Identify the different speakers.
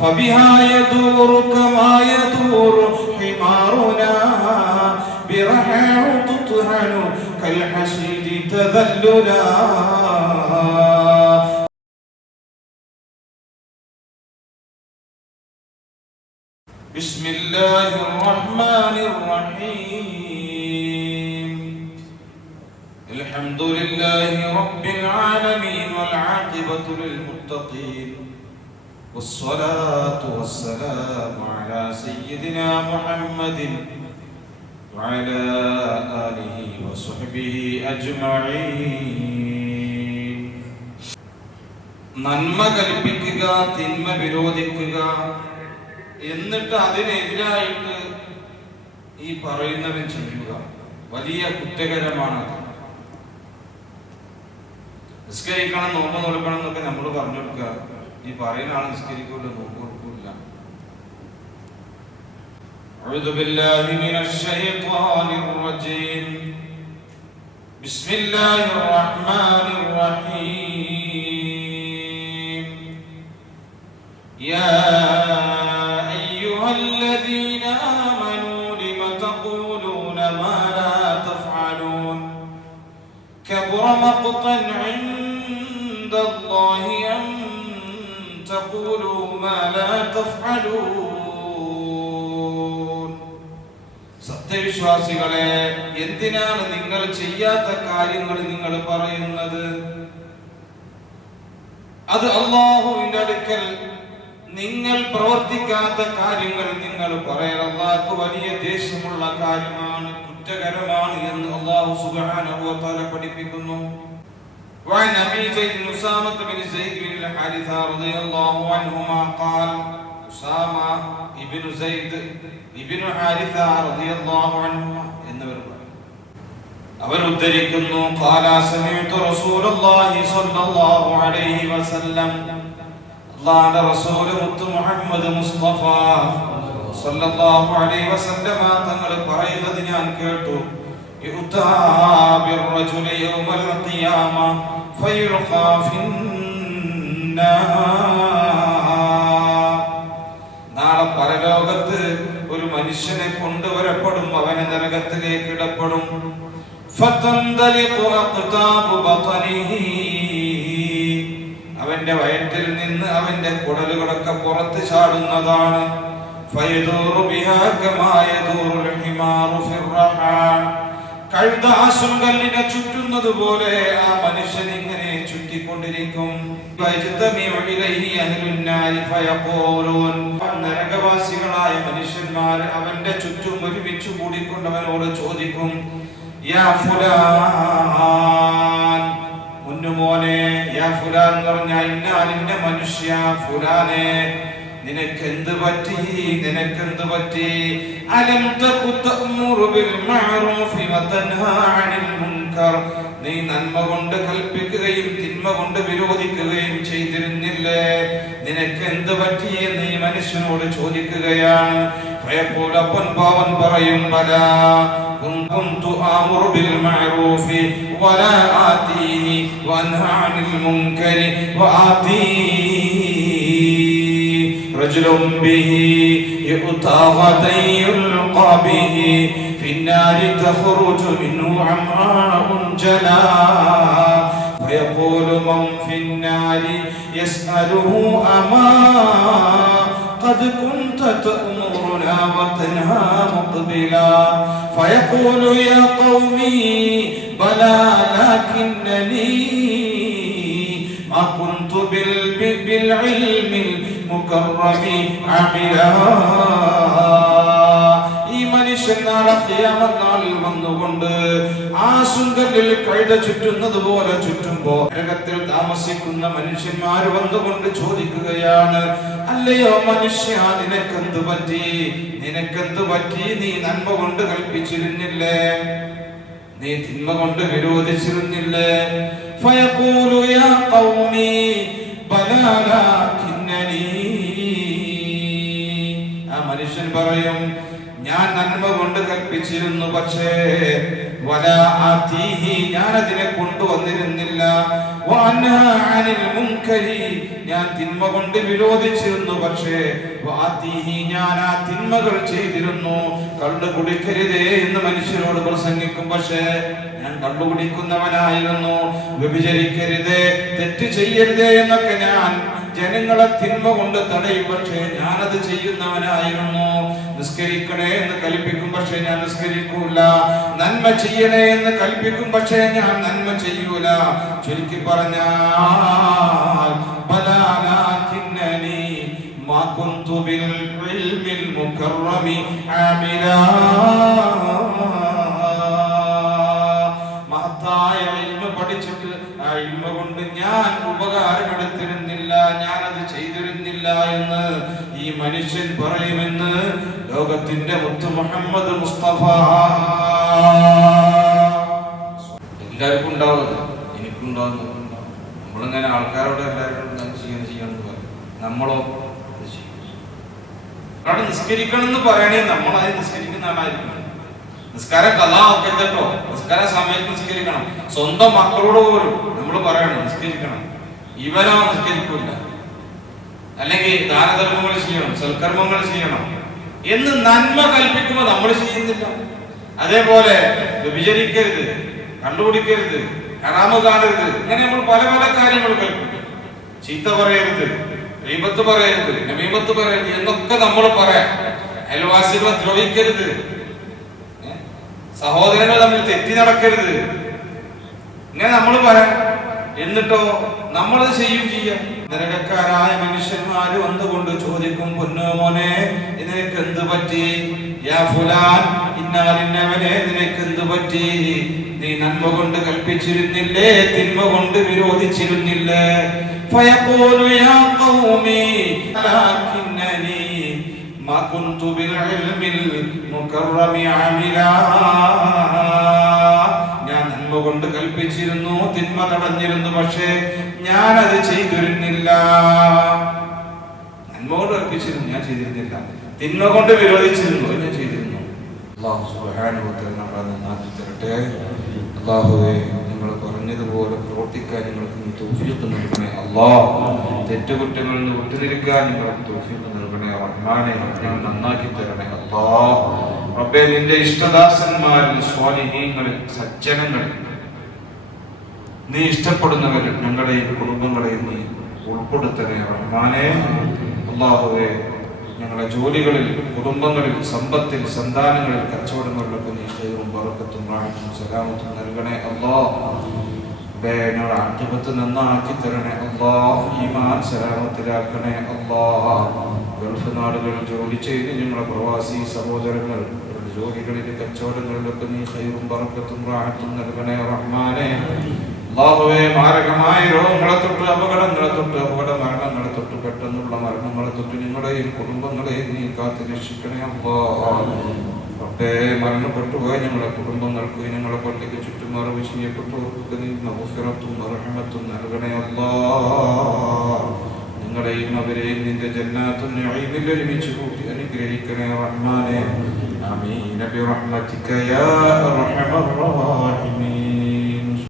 Speaker 1: فبها يدور كما يدور حمارنا برحاه تطحن كالحشيد تذللا بسم الله الرحمن الرحيم. الحمد لله رب العالمين والعاقبة للمتقين. والصلاة والسلام على سيدنا محمد وعلى آله وصحبه أجمعين നന്മ കൽപ്പിക്കുക തിന്മ വിരോധിക്കുക എന്നിട്ട് അതിനെതിരായിട്ട് ഈ പറയുന്നവൻ ചെയ്യുക വലിയ കുറ്റകരമാണ് നിസ്കരിക്കണം നോമ്പ് നോക്കണം എന്നൊക്കെ നമ്മൾ പറഞ്ഞു കൊടുക്കുക ഈ പറയുന്ന ആൾ നിസ്കരിക്കൂല നോമ്പ് കൊടുക്കൂല أعوذ بالله من الشيطان الرجيم بسم الله الرحمن الرحيم يا أيها الذين آمنوا لم تقولون ما لا تفعلون كبر مقتا عند الله أن تقولوا ما لا تفعلون സത്യവിശ്വാസികളെ എന്തിനാണ് നിങ്ങൾ ചെയ്യാത്ത കാര്യങ്ങൾ നിങ്ങൾ പറയുന്നത് അത് അള്ളാഹുവിന്റെ അടുക്കൽ നിങ്ങൾ പ്രവർത്തിക്കാത്ത കാര്യങ്ങൾ നിങ്ങൾ പറയാൻ അള്ളാഹ്ക്ക് വലിയ ദേഷ്യമുള്ള കാര്യമാണ് കുറ്റകരമാണ് എന്ന് അള്ളാഹു സുബ്ഹാനഹു വ തആല പഠിപ്പിക്കുന്നു وعن ابي زيد اسامه بن زيد بن الحارثه رضي الله عنهما قال اسامه ابن زيد ابن حارثه رضي الله عنه എന്നിവർ പറഞ്ഞു അവർ ഉദ്ധരിക്കുന്നു قال سمعت رسول الله صلى الله عليه وسلم അള്ളാഹുവിന്റെ റസൂൽ മുത്ത് മുഹമ്മദ് മുസ്തഫ സല്ലല്ലാഹു അലൈഹി വസല്ലമ തങ്ങൾ പറയുന്നത് ഞാൻ കേട്ടു യുതാ بالرجل يوم القيامة فيلقى في നാളെ പരലോകത്ത് ഒരു മനുഷ്യനെ കൊണ്ടുവരപ്പെടും അവനെ നരകത്തിലേക്ക് ബത്നിഹി. അവന്റെ വയറ്റിൽ നിന്ന് അവന്റെ കുടലുകളൊക്കെ പുറത്ത് ചാടുന്നതാണ്. ഫയദൂറു ബിഹാ കമാ യദൂറുൽ ഹിമാറു ഫിർറഹാ. കഴുത കല്ലിനെ ചുറ്റുന്നത് പോലെ ആ മനുഷ്യൻ ഇങ്ങനെ ചുറ്റിക്കൊണ്ടിരിക്കും. നരകവാസികളായ മനുഷ്യന്മാർ അവന്റെ ചുറ്റും ഒരുമിച്ച് കൂടിക്കൊണ്ട് അവനോട് ചോദിക്കും യാ ഫുലാൻ. മുന്നുമോനെ യാ ഫുലാൻ എന്ന് പറഞ്ഞ ഇന്നാലിന്റെ മനുഷ്യ ഫുലാനെ. നിനക്ക് എന്ത് പറ്റി നിനക്ക് എന്ത് പറ്റി അലം തകു തഅ്മുറു ബിൽ മഅറൂഫി വതൻഹാ അനിൽ മുൻകർ നീ നന്മ കൊണ്ട് കൽപ്പിക്കുകയും തിന്മ കൊണ്ട് വിരോധിക്കുകയും ചെയ്തിരുന്നില്ലേ നിനക്ക് എന്ത് പറ്റി എന്ന് ഈ മനുഷ്യനോട് ചോദിക്കുകയാണ് ഫയഖൂൽ അപ്പൻ പാവൻ പറയും ബലാ كنت آمر بالمعروف ولا آتيه وأنهى عن المنكر وآتيه رجل به يؤتى غدا يلقى به. في النار تخرج منه عمراء جلا. فيقول من في النار يسأله أما قد كنت تأمرنا وتنهى مقبلا. فيقول يا قومي بلى لكنني ما كنت بال- بال- بالعلم المكرم عملا ഈ മനുഷ്യൻ നാളെ ഖിയാമത്ത് നാളിൽ വന്നുകൊണ്ട് ആ ശുങ്കലിൽ കഴുത ചുറ്റുന്നത് പോലെ ചുറ്റുമ്പോ നരകത്തിൽ താമസിക്കുന്ന മനുഷ്യന്മാർ വന്നുകൊണ്ട് ചോദിക്കുകയാണ് അല്ലയോ മനുഷ്യ നിനക്കെന്ത് പറ്റി നിനക്കെന്ത് പറ്റി നീ നന്മ കൊണ്ട് കൽപ്പിച്ചിരുന്നില്ലേ നീ തിന്മ കൊണ്ട് വിരോധിച്ചിരുന്നില്ലേ ഫയഖൂലു യാ ഖൗമി ബലാ പറയും ഞാൻ നന്മ കൊണ്ട് കൽപ്പിച്ചിരുന്നു പക്ഷേ വല ആതീഹി ഞാൻ അതിനെ കൊണ്ടുവന്നിരുന്നില്ല. ഞാൻ തിന്മ കൊണ്ട് വിരോധിച്ചിരുന്നു പക്ഷേ ഞാൻ ആ തിന്മകൾ ചെയ്തിരുന്നു. കള്ളു കുടിക്കരുതേ എന്ന് മനുഷ്യരോട് പ്രസംഗിക്കും പക്ഷേ ഞാൻ കള്ളു കുടിക്കുന്നവനായിരുന്നു. വ്യഭിചരിക്കരുതേ തെറ്റ് ചെയ്യരുതേ എന്നൊക്കെ ഞാൻ ജനങ്ങളെ തിന്മ കൊണ്ട് തടയും. പക്ഷേ ഞാനത് ചെയ്യുന്നവനായിരുന്നു. നിസ്കരിക്കണേ എന്ന് കൽപ്പിക്കും പക്ഷേ ഞാൻ നിസ്കരിക്കൂല. നന്മ ചെയ്യണേ എന്ന് കൽപ്പിക്കും പക്ഷേ ഞാൻ നന്മ ചെയ്യൂല. ചുരുക്കി പറഞ്ഞാൽ ഇൽമിൽ ആ ഇൽമ കൊണ്ട് ഞാൻ ഉപകാരമെടുത്തിരുന്നില്ല അത് ചെയ്തിരുന്നില്ല എന്ന് ഈ മനുഷ്യൻ പറയുമെന്ന് ലോകത്തിന്റെ മുത്ത് മുഹമ്മദ് മുസ്തഫ. എല്ലാവർക്കും ഉണ്ടാവുന്നത് എനിക്കുണ്ടാവുന്നു നമ്മളിങ്ങനെ ആൾക്കാരോട് എല്ലാവരും ചെയ്യാൻ ചെയ്യാൻ പറയും. നമ്മളോ. അവിടെ നിസ്കരിക്കണം എന്ന് പറയണേ നമ്മളായി നിസ്കരിക്കുന്ന ആളായിരിക്കണം. നിസ്കാരം ഒക്കെ കേട്ടോ നിസ്കാര സമയത്ത് നിസ്കരിക്കണം. സ്വന്തം മക്കളോട് പോലും നമ്മൾ പറയണം നിസ്കരിക്കണം. ഇവരോ നിസ്കരിക്കില്ല അല്ലെങ്കിൽ ദാനധർമ്മങ്ങൾ ചെയ്യണം സൽക്കർമ്മങ്ങൾ ചെയ്യണം. എന്ന് നന്മ കൽപ്പിക്കുമ്പോൾ നമ്മൾ ചെയ്യുന്നില്ല. അതേപോലെ വ്യഭിചരിക്കരുത് കണ്ടുപിടിക്കരുത് കറാമ കാണരുത്. അങ്ങനെ നമ്മൾ പല പല കാര്യങ്ങൾ കൽപ്പിക്കും. ചീത്ത പറയരുത് റീബത്ത് പറയരുത് നമീമത്ത് പറയരുത് എന്നൊക്കെ നമ്മൾ പറയാം. അയൽവാസികളെ ദ്രോഹിക്കരുത്? സഹോദരങ്ങൾ തമ്മിൽ തെറ്റി നടക്കരുത്. ഇങ്ങനെ നമ്മൾ പറയാം. എന്നിട്ടോ നമ്മളത് ചെയ്യും ചെയ്യാം നരകക്കാരായ മനുഷ്യന്മാര് വന്നുകൊണ്ട് ചോദിക്കും പൊന്നു മോനെ നിനക്ക് എന്ത് പറ്റി യാ ഫുലാൻ ഇന്നാലിന്നവനെ നിനക്ക് എന്ത് പറ്റി നീ നന്മ കൊണ്ട് കൽപ്പിച്ചിരുന്നില്ലേ തിന്മ കൊണ്ട് വിരോധിച്ചിരുന്നില്ലേ ഫയഖൂലു യാ ഖൗമി ലകിന്നനി ما كنت بالعلم المكرم عاملا ഞാൻ നന്മ കൊണ്ട് കൽപ്പിച്ചിരുന്നു തിന്മ തടഞ്ഞിരുന്നു പക്ഷേ ഞാൻ അത് ചെയ്തിരുന്നില്ല. നന്മ കൊണ്ട് കൽപ്പിച്ചിരുന്നു ഞാൻ ചെയ്തിരുന്നില്ല. തിന്മ കൊണ്ട് വിരോധിച്ചിരുന്നു ഞാൻ ചെയ്തിരുന്നു. അള്ളാഹു തആല നമ്മളെ നന്നാക്കി തരട്ടെ. അള്ളാഹുവേ നിങ്ങൾ പറഞ്ഞതുപോലെ പ്രവർത്തിക്കാൻ നിങ്ങൾക്ക് നീ തൗഫീഖ് നൽകണേ അള്ളാഹ് തെറ്റുകുറ്റങ്ങളിൽ നിന്ന് വിട്ടുതിരിക്കാൻ നിങ്ങൾക്ക് തൗഫീഖ് നൽകണേ. റഹ്മാനെ ഞങ്ങൾ നന്നാക്കി തരണേ അള്ളാഹ് റബ്ബേ നിന്റെ ഇഷ്ടദാസന്മാരിൽ സ്വാലിഹീങ്ങളിൽ സജ്ജനങ്ങളിൽ നീ ഇഷ്ടപ്പെടുന്നവരിൽ ഞങ്ങളുടെയും കുടുംബങ്ങളെയും നീ ഉൾപ്പെടുത്തണേ റഹ്മാനെ അള്ളാഹുവെ ഞങ്ങളുടെ ജോലികളിൽ കുടുംബങ്ങളിൽ സമ്പത്തിൽ സന്താനങ്ങളിൽ കച്ചവടങ്ങളിലൊക്കെ നീ ഹൈറും ബറക്കത്തും റാഹത്തും സലാമത്തും നൽകണേ അള്ളാ. ഞങ്ങളുടെ ആക്ഷിപത്ത് നന്നാക്കി തരണേ അള്ളാ. ഈമാൻ സലാമത്തിലാക്കണേ അള്ളാ. ഗൾഫ് നാടുകളിൽ ജോലി ചെയ്ത് ഞങ്ങളുടെ പ്രവാസി സഹോദരങ്ങൾ ജോലികളിൽ കച്ചവടങ്ങളിലൊക്കെ നീ ഹൈറും പറക്കത്തും റാഹത്തും നൽകണേ റഹ്മാനെ. അള്ളാഹുവേ മാരകമായ രോഗങ്ങളെ തൊട്ട് അപകടങ്ങളെ തൊട്ട് അപകട മരണങ്ങളെ തൊട്ട് പെട്ടെന്നുള്ള മരണങ്ങളെ തൊട്ട് നിങ്ങളുടെയും കുടുംബങ്ങളെയും നീ കാത്തു രക്ഷിക്കണേ അള്ളാഹ് മരണപ്പെട്ടു പോയ ഞങ്ങളുടെ കുടുംബങ്ങൾക്ക് ഞങ്ങളുടെ പള്ളിക്ക് ചുറ്റുമാറി ചെയ്യപ്പെട്ടവർക്ക് നീ മഹഫിറത്തും റഹ്മത്തും നൽകണേ അല്ലാഹ് നിങ്ങളെയും അവരെയും നിന്റെ ജന്നാത്തും നഈമിൽ ഒരുമിച്ച് കൂട്ടി അനുഗ്രഹിക്കണേ റഹ്മാനെ. അമീനബി റഹ്മത്തിക്കയാ അർഹമർ റഹീമീൻ